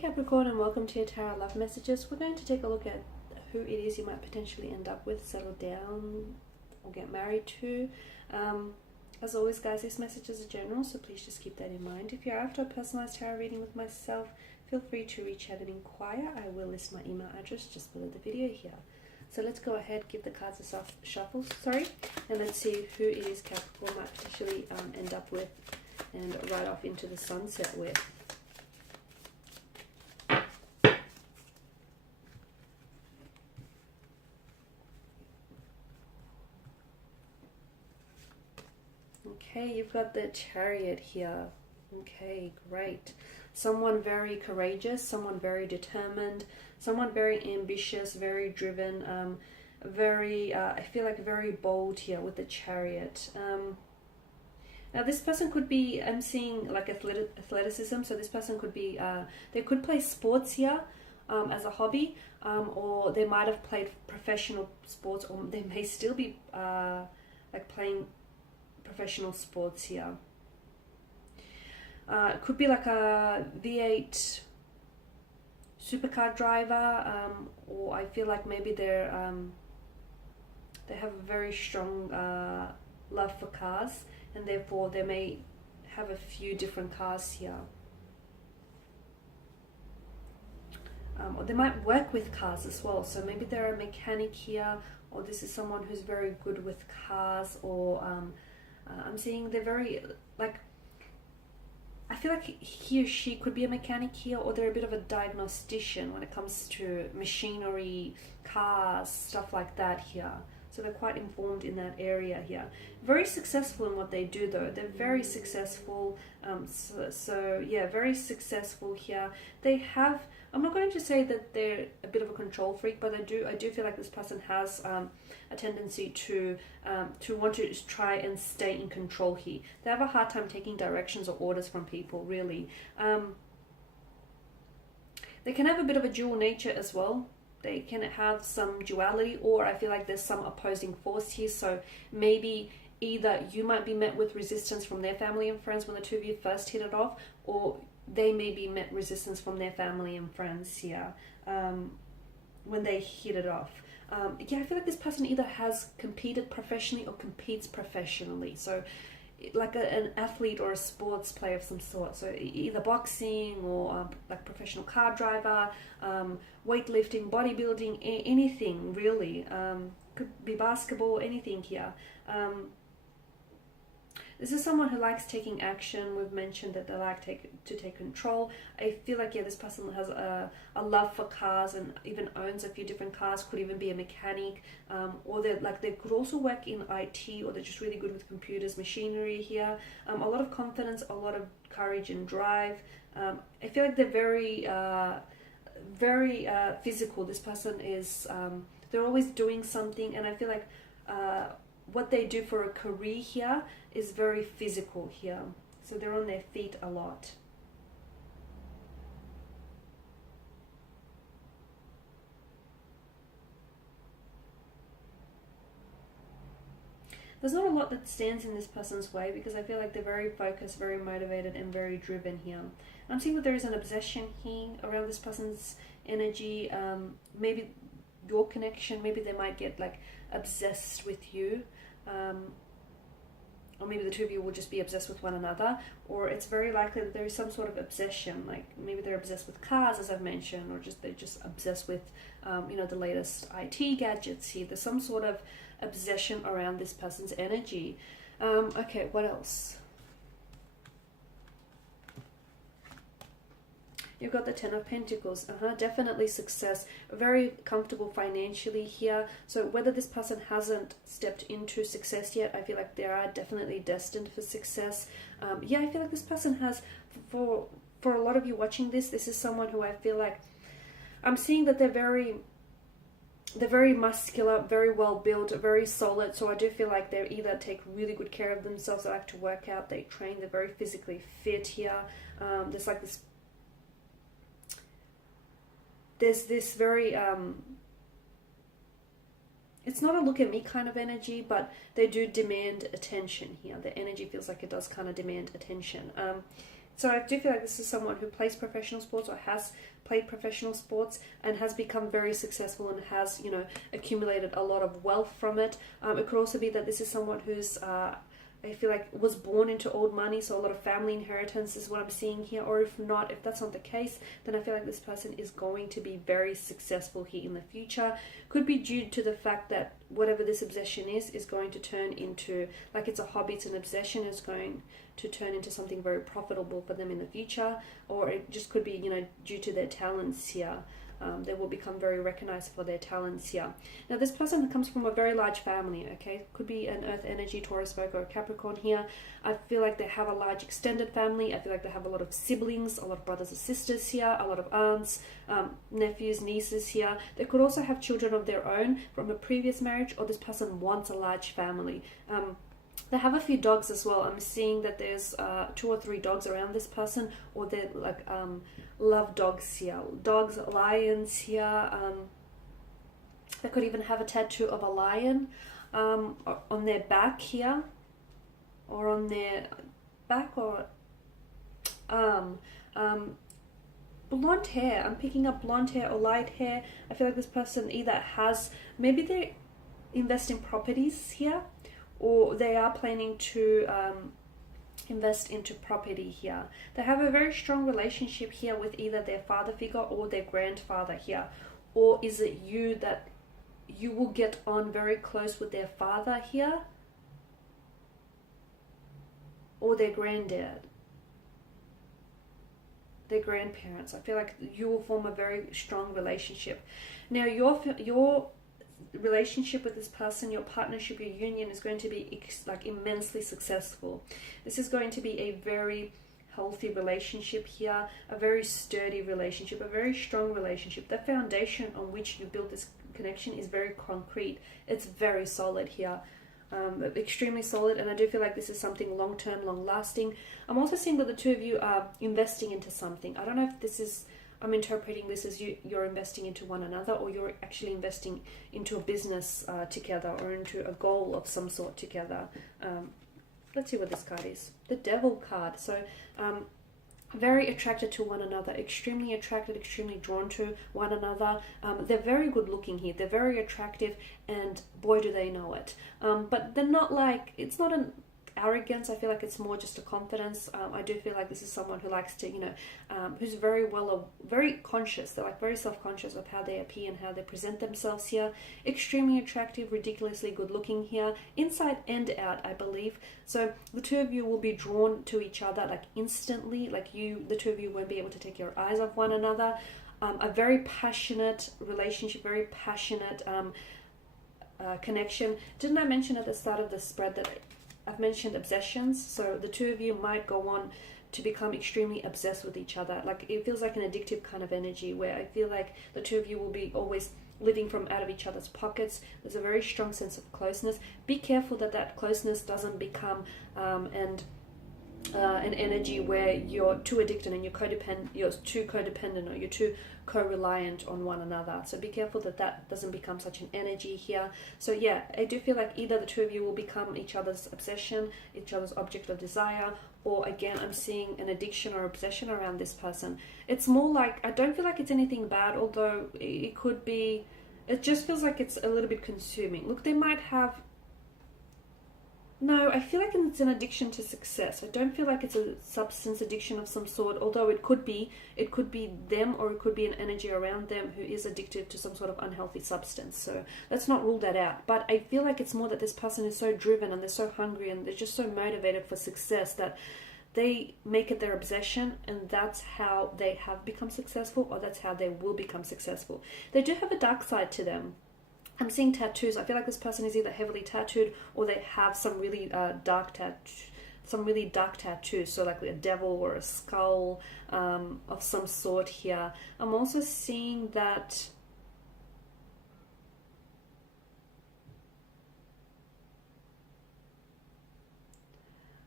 Capricorn, and welcome to your Tarot Love Messages. We're going to take a look at who it is you might potentially end up with, settle down, or get married to. As always, guys, these messages are general, so please just keep that in mind. If you're after a personalized tarot reading with myself, feel free to reach out and inquire. I will list my email address just below the video here. So let's go ahead, give the cards a soft shuffle, and let's see who it is Capricorn might potentially end up with and ride off into the sunset with. Okay, you've got the Chariot here. Okay, great. Someone very courageous, someone very determined, someone very ambitious, very driven, I feel like very bold here with the Chariot. Now this person could be, I'm seeing like athleticism, so this person could be, they could play sports here as a hobby, or they might have played professional sports, or they may still be like playing professional sports here. It could be like a V8 supercar driver, or I feel like maybe they have a very strong love for cars, and therefore they may have a few different cars here. Or they might work with cars as well, so maybe they're a mechanic here, or this is someone who's very good with cars, or I'm seeing they're very, like, I feel like he or she could be a mechanic here, or they're a bit of a diagnostician when it comes to machinery, cars, stuff like that here. So they're quite informed in that area here. Very successful in what they do though. They're very successful. So yeah, very successful here. They have, I'm not going to say that they're a bit of a control freak, but I do feel like this person has a tendency to want to try and stay in control here. They have a hard time taking directions or orders from people, really. They can have a bit of a dual nature as well. They can have some duality, or I feel like there's some opposing force here. So maybe either you might be met with resistance from their family and friends when the two of you first hit it off, or they may be met resistance from their family and friends here when they hit it off. Yeah, I feel like this person either has competed professionally or competes professionally. So like an athlete or a sports player of some sort. So either boxing or like professional car driver, weightlifting, bodybuilding, anything really. Could be basketball, anything here. This is someone who likes taking action. We've mentioned that they like to take control. I feel like, yeah, this person has a love for cars and even owns a few different cars, could even be a mechanic, or they could also work in IT, or they're just really good with computers, machinery here. A lot of confidence, a lot of courage and drive. I feel like they're very physical. This person is, they're always doing something, and I feel like what they do for a career here is very physical here. So they're on their feet a lot. There's not a lot that stands in this person's way, because I feel like they're very focused, very motivated, and very driven here. I'm seeing that there is an obsession here around this person's energy. Maybe your connection, maybe they might get like obsessed with you. Or maybe the two of you will just be obsessed with one another, or it's very likely that there is some sort of obsession, like maybe they're obsessed with cars, as I've mentioned, or they're just obsessed with the latest IT gadgets here. There's some sort of obsession around this person's energy. Okay, what else? You've got the Ten of Pentacles. Definitely success. Very comfortable financially here. So whether this person hasn't stepped into success yet, I feel like they are definitely destined for success. Yeah, I feel like this person has, for a lot of you watching this, this is someone who I feel like, I'm seeing that they're very muscular, very well built, very solid. So I do feel like they either take really good care of themselves, they like to work out, they train, they're very physically fit here. There's this very, it's not a look at me kind of energy, but they do demand attention here. The energy feels like it does kind of demand attention. So I do feel like this is someone who plays professional sports or has played professional sports and has become very successful and has, you know, accumulated a lot of wealth from it. It could also be that this is someone who's I feel like was born into old money, so a lot of family inheritance is what I'm seeing here. Or if not, if that's not the case, then I feel like this person is going to be very successful here in the future. Could be due to the fact that whatever this obsession is going to turn into, like it's a hobby, it's an obsession, it's going to turn into something very profitable for them in the future. Or it just could be, you know, due to their talents here. They will become very recognized for their talents here. Now, this person comes from a very large family, okay? Could be an Earth energy, Taurus, Virgo, or Capricorn here. I feel like they have a large extended family. I feel like they have a lot of siblings, a lot of brothers and sisters here, a lot of aunts, nephews, nieces here. They could also have children of their own from a previous marriage, or this person wants a large family. They have a few dogs as well. I'm seeing that there's 2 or 3 dogs around this person, or they're like love dogs here. Dogs, lions here. They could even have a tattoo of a lion on their back here, or on their back or arm. Blonde hair. I'm picking up blonde hair or light hair. I feel like this person either has, maybe they invest in properties here, or they are planning to invest into property here. They have a very strong relationship here with either their father figure or their grandfather here. Or is it you that you will get on very close with their father here, or their granddad, their grandparents? I feel like you will form a very strong relationship. Now, your relationship with this person, your partnership, your union is going to be like immensely successful. This is going to be a very healthy relationship here, a very sturdy relationship, a very strong relationship. The foundation on which you build this connection is very concrete. It's very solid here. Extremely solid, and I do feel like this is something long-term, long-lasting. I'm also seeing that the two of you are investing into something. I don't know if this is, I'm interpreting this as you're investing into one another, or you're actually investing into a business together, or into a goal of some sort together. Let's see what this card is. The Devil card. So very attracted to one another, extremely attracted, extremely drawn to one another. They're very good looking here. They're very attractive, and boy do they know it. But they're not like, it's not an arrogance. I feel like it's more just a confidence. I do feel like this is someone who likes to, who's very conscious. They're like very self-conscious of how they appear and how they present themselves here. Extremely attractive, ridiculously good looking here, inside and out, I believe. So the two of you will be drawn to each other like instantly. Like the two of you won't be able to take your eyes off one another. A very passionate relationship, very passionate connection. Didn't I mention at the start of the spread that I've mentioned obsessions? So the two of you might go on to become extremely obsessed with each other. Like, it feels like an addictive kind of energy, where I feel like the two of you will be always living from out of each other's pockets. There's a very strong sense of closeness. Be careful that closeness doesn't become an energy where you're too addicted and you're too codependent, or you're too co-reliant on one another. So be careful that doesn't become such an energy here. So yeah, I do feel like either the two of you will become each other's obsession, each other's object of desire, or again, I'm seeing an addiction or obsession around this person. It's more like, I don't feel like it's anything bad, although it could be, it just feels like it's a little bit consuming. Look, they might have, no, I feel like it's an addiction to success. I don't feel like it's a substance addiction of some sort, although it could be them, or it could be an energy around them who is addicted to some sort of unhealthy substance. So let's not rule that out. But I feel like it's more that this person is so driven, and they're so hungry, and they're just so motivated for success, that they make it their obsession, and that's how they have become successful, or that's how they will become successful. They do have a dark side to them. I'm seeing tattoos. I feel like this person is either heavily tattooed, or they have some really dark tattoos. So like a devil or a skull of some sort here. I'm also seeing that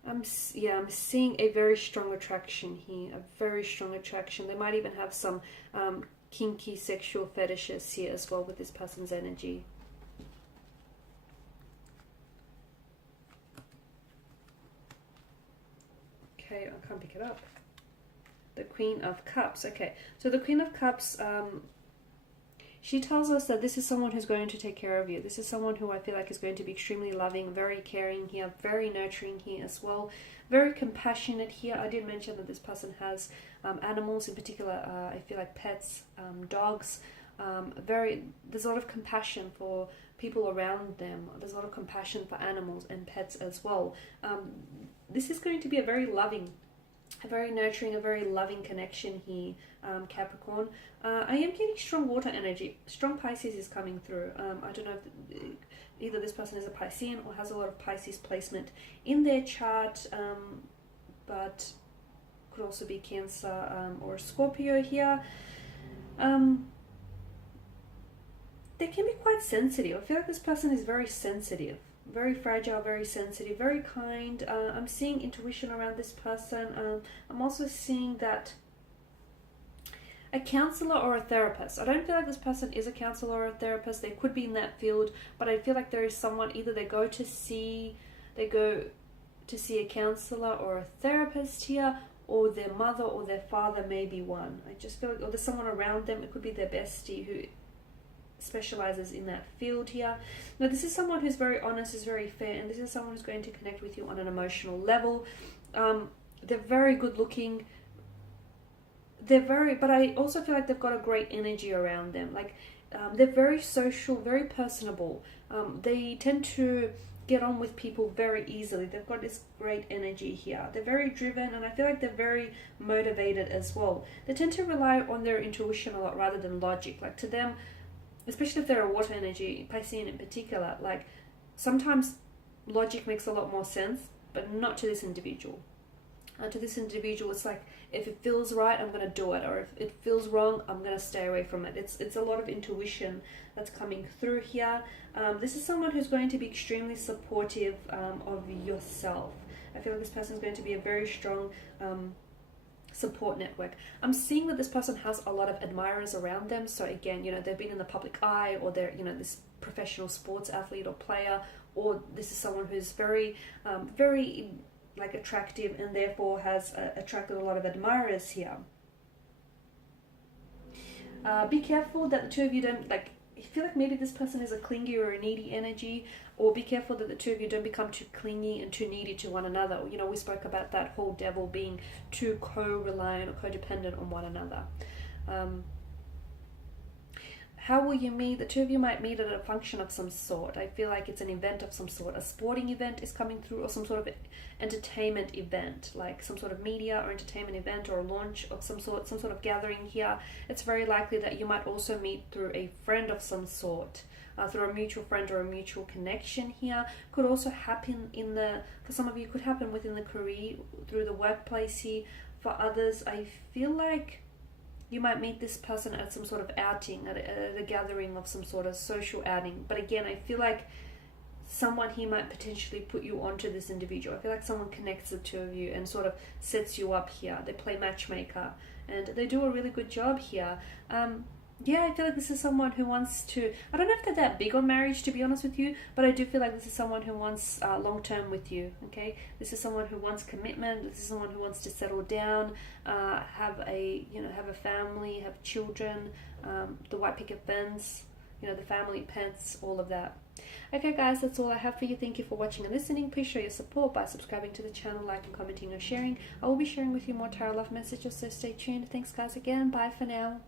I'm seeing a very strong attraction here. A very strong attraction. They might even have some kinky sexual fetishes here as well with this person's energy. Okay, I can't pick it up. The Queen of Cups. Okay, so the Queen of Cups, she tells us that this is someone who's going to take care of you. This is someone who I feel like is going to be extremely loving, very caring here, very nurturing here as well, very compassionate here. I did mention that this person has animals, in particular, I feel like pets, dogs. There's a lot of compassion for people around them. There's a lot of compassion for animals and pets as well. This is going to be a very loving, a very nurturing, a very loving connection here, Capricorn. I am getting strong water energy. Strong Pisces is coming through. I don't know if either this person is a Piscean or has a lot of Pisces placement in their chart, but could also be Cancer or Scorpio here. They can be quite sensitive. I feel like this person is very sensitive. Very fragile, very sensitive, very kind. I'm seeing intuition around this person. I'm also seeing that a counselor or a therapist. I don't feel like this person is a counselor or a therapist. They could be in that field, but I feel like there is someone, either they go to see a counselor or a therapist here, or their mother or their father may be one. I just feel like, or there's someone around them. It could be their bestie who specializes in that field here. Now, this is someone who's very honest, is very fair, and this is someone who's going to connect with you on an emotional level. They're very good looking. But I also feel like they've got a great energy around them. Like, they're very social, very personable. They tend to get on with people very easily. They've got this great energy here. They're very driven, and I feel like they're very motivated as well. They tend to rely on their intuition a lot rather than logic. Like, to them, especially if they're a water energy, Piscean in particular, like, sometimes logic makes a lot more sense, but not to this individual. To this individual, it's like, if it feels right, I'm going to do it, or if it feels wrong, I'm going to stay away from it. It's a lot of intuition that's coming through here. This is someone who's going to be extremely supportive of yourself. I feel like this person is going to be a very strong support network. I'm seeing that this person has a lot of admirers around them. So again, they've been in the public eye, or they're, this professional sports athlete or player, or this is someone who's very, very like attractive, and therefore has attracted a lot of admirers here. Be careful that the two of you don't, like, I feel like maybe this person is a clingy or a needy energy, or be careful that the two of you don't become too clingy and too needy to one another. We spoke about that whole devil being too co-reliant or codependent on one another. How will you meet? The two of you might meet at a function of some sort. I feel like it's an event of some sort. A sporting event is coming through, or some sort of entertainment event, like some sort of media or entertainment event, or a launch of some sort of gathering here. It's very likely that you might also meet through a friend of some sort, through a mutual friend or a mutual connection here. Could also happen for some of you, could happen within the career, through the workplace here. For others, I feel like you might meet this person at some sort of outing, at a gathering of some sort of social outing. But again, I feel like someone here might potentially put you onto this individual. I feel like someone connects the two of you and sort of sets you up here. They play matchmaker, and they do a really good job here. Yeah, I feel like this is someone who wants to, I don't know if they're that big on marriage, to be honest with you, but I do feel like this is someone who wants long-term with you, okay? This is someone who wants commitment. This is someone who wants to settle down, have a family, have children, the white picket fence, the family, pets, all of that. Okay, guys, that's all I have for you. Thank you for watching and listening. Please show your support by subscribing to the channel, liking, commenting, or sharing. I will be sharing with you more tarot love messages, so stay tuned. Thanks, guys, again. Bye for now.